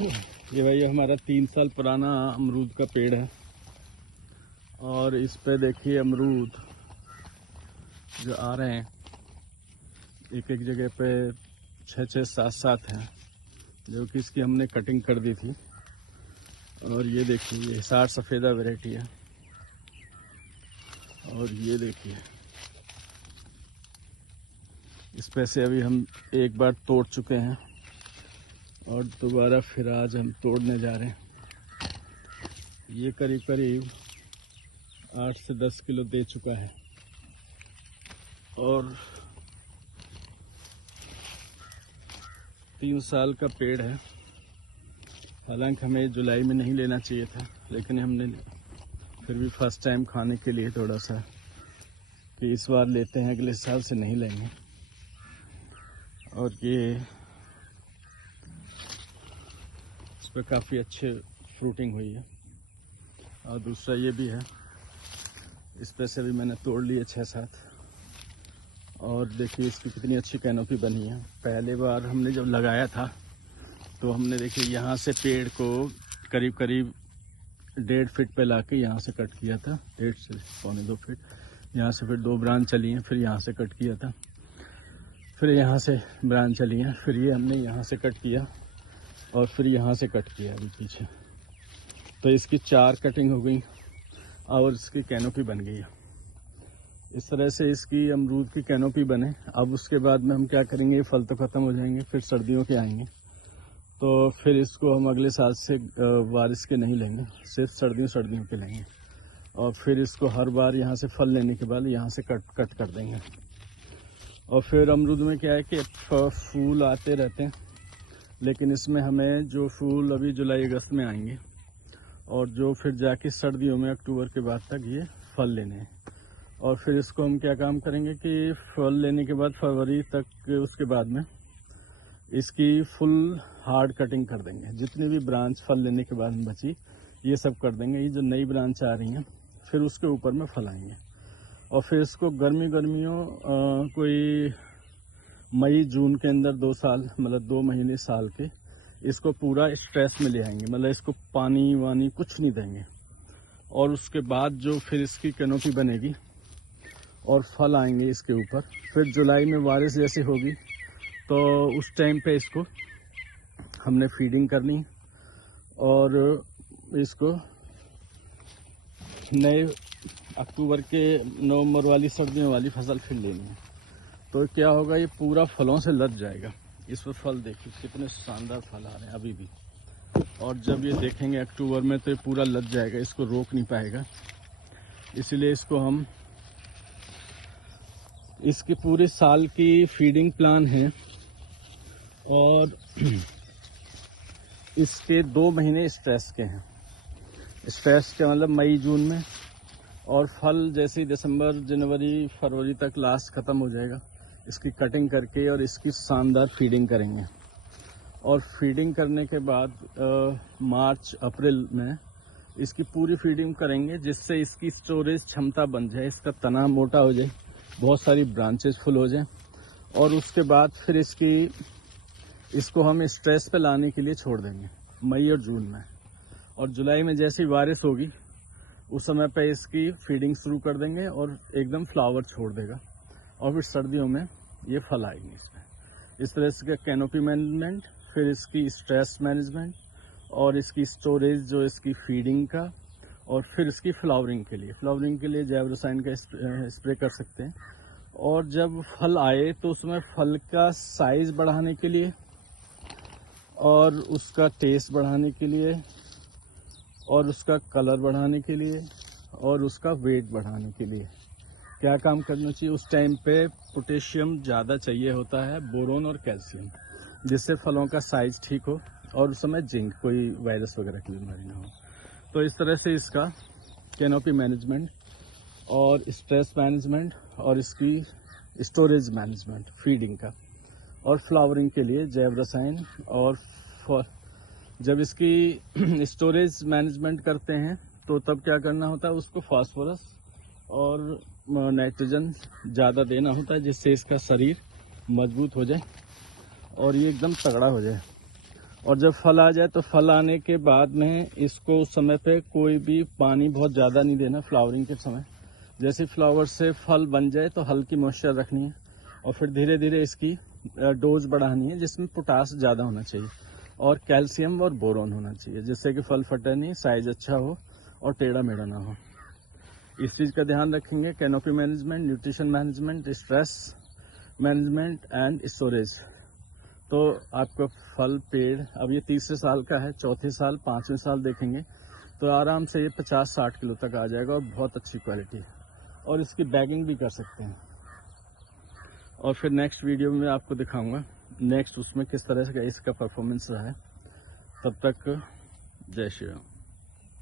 ये भाई हमारा 3 साल पुराना अमरूद का पेड़ है और इस पे देखिए अमरूद जो आ रहे हैं एक एक जगह पे 6-6, 7-7 हैं, जो कि इसकी हमने कटिंग कर दी थी। और ये देखिए ये हिसार सफ़ेदा वैरायटी है। और ये देखिए इस पे से अभी हम एक बार तोड़ चुके हैं और दोबारा फिर आज हम तोड़ने जा रहे हैं। ये करीब करीब 8 से 10 किलो दे चुका है। और 3 साल का पेड़ है। हालांकि हमें जुलाई में नहीं लेना चाहिए था, लेकिन हमने फिर भी फर्स्ट टाइम खाने के लिए थोड़ा सा कि इस बार लेते हैं, अगले साल से नहीं लेंगे। और ये इस पर काफ़ी अच्छे फ्रूटिंग हुई है। और दूसरा ये भी है, इस पे से भी मैंने तोड़ लिए 6-7। और देखिए इसकी कितनी अच्छी कैनोपी बनी है। पहले बार हमने जब लगाया था तो हमने देखिए यहाँ से पेड़ को करीब करीब 1.5 फीट पे लाके यहाँ से कट किया था, 1.5 से 1.25-2 फीट। यहाँ से फिर 2 ब्रांच चली हैं, फिर यहाँ से कट किया था, फिर यहाँ से ब्रांच चली हैं, फिर ये हमने यहाँ से कट किया और फिर यहाँ से कट किया अभी पीछे। तो इसकी 4 कटिंग हो गई और इसकी कैनोपी बन गई है। इस तरह से इसकी अमरूद की कैनोपी बने। अब उसके बाद में हम क्या करेंगे, फल तो ख़त्म हो जाएंगे, फिर सर्दियों के आएंगे, तो फिर इसको हम अगले साल से बारिश के नहीं लेंगे, सिर्फ सर्दियों के लेंगे। और फिर इसको हर बार यहाँ से फल लेने के बाद यहाँ से कट कर देंगे। और फिर अमरूद में क्या है कि फूल आते रहते हैं, लेकिन इसमें हमें जो फूल अभी जुलाई अगस्त में आएंगे और जो फिर जाके सर्दियों में अक्टूबर के बाद तक ये फल लेने हैं। और फिर इसको हम क्या काम करेंगे कि फल लेने के बाद फरवरी तक उसके बाद में इसकी फुल हार्ड कटिंग कर देंगे। जितनी भी ब्रांच फल लेने के बाद बची ये सब कर देंगे। ये जो नई ब्रांच आ रही हैं फिर उसके ऊपर में फल आएंगे। और फिर इसको गर्मियों कोई मई जून के अंदर 2 साल मतलब 2 महीने साल के इसको पूरा स्ट्रेस में ले आएंगे, मतलब इसको पानी वानी कुछ नहीं देंगे। और उसके बाद जो फिर इसकी कैनोपी बनेगी और फल आएंगे इसके ऊपर। फिर जुलाई में बारिश जैसी होगी तो उस टाइम पे इसको हमने फीडिंग करनी और इसको नए अक्टूबर के नवंबर वाली सर्दियों वाली फसल फिर लेनी है। तो क्या होगा, ये पूरा फलों से लद जाएगा। इस पर फल देखिए कितने शानदार फल आ रहे हैं अभी भी। और जब ये देखेंगे अक्टूबर में तो ये पूरा लद जाएगा, इसको रोक नहीं पाएगा। इसलिए इसको हम इसकी पूरे साल की फीडिंग प्लान है। और इसके 2 महीने स्ट्रेस के हैं। स्ट्रेस के मतलब मई जून में, और फल जैसे दिसंबर जनवरी फरवरी तक लास्ट ख़त्म हो जाएगा। इसकी कटिंग करके और इसकी शानदार फीडिंग करेंगे। और फीडिंग करने के बाद मार्च अप्रैल में इसकी पूरी फीडिंग करेंगे, जिससे इसकी स्टोरेज क्षमता बन जाए, इसका तना मोटा हो जाए, बहुत सारी ब्रांचेस फुल हो जाए। और उसके बाद फिर इसको हम स्ट्रेस पे लाने के लिए छोड़ देंगे मई और जून में। और जुलाई में जैसी बारिश होगी उस समय पे इसकी फीडिंग शुरू कर देंगे और एकदम फ्लावर छोड़ देगा। और फिर सर्दियों में ये फल आएंगे इसमें। इस तरह से कैनोपी मैनेजमेंट, फिर इसकी स्ट्रेस मैनेजमेंट और इसकी स्टोरेज जो इसकी फीडिंग का, और फिर इसकी फ्लावरिंग के लिए जैव रसायन का स्प्रे कर सकते हैं। और जब फल आए तो उसमें फल का साइज बढ़ाने के लिए और उसका टेस्ट बढ़ाने के लिए और उसका कलर बढ़ाने के लिए और उसका वेट बढ़ाने के लिए क्या काम करना चाहिए, उस टाइम पे पोटेशियम ज़्यादा चाहिए होता है, बोरोन और कैल्शियम, जिससे फलों का साइज ठीक हो और उस समय जिंक, कोई वायरस वगैरह की बीमारी ना हो। तो इस तरह से इसका कैनोपी मैनेजमेंट और स्ट्रेस मैनेजमेंट और इसकी स्टोरेज मैनेजमेंट फीडिंग का, और फ्लावरिंग के लिए जैव रसायन। और जब इसकी स्टोरेज मैनेजमेंट करते हैं तो तब क्या करना होता है, उसको फास्फोरस और नाइट्रोजन ज़्यादा देना होता है, जिससे इसका शरीर मजबूत हो जाए और ये एकदम तगड़ा हो जाए। और जब फल आ जाए तो फल आने के बाद में इसको उस समय पे कोई भी पानी बहुत ज़्यादा नहीं देना। फ्लावरिंग के समय जैसे फ्लावर से फल बन जाए तो हल्की मॉइस्चर रखनी है और फिर धीरे धीरे इसकी डोज बढ़ानी है, जिसमें पोटास ज़्यादा होना चाहिए और कैल्शियम और बोरोन होना चाहिए, जिससे कि फल फटे नहीं, साइज अच्छा हो और टेढ़ा मेढ़ा ना हो। इस चीज़ का ध्यान रखेंगे। Canopy management, nutrition management, stress management and storage. तो आपका फल पेड़ अब ये तीसरे साल का है, चौथे साल, पांचवें साल देखेंगे तो आराम से ये 50-60 किलो तक आ जाएगा और बहुत अच्छी क्वालिटी है। और इसकी बैगिंग भी कर सकते हैं। और फिर नेक्स्ट वीडियो में आपको दिखाऊंगा नेक्स्ट उसमें किस तरह से इसका परफॉर्मेंस रहा है। तब तक जय श्री राम।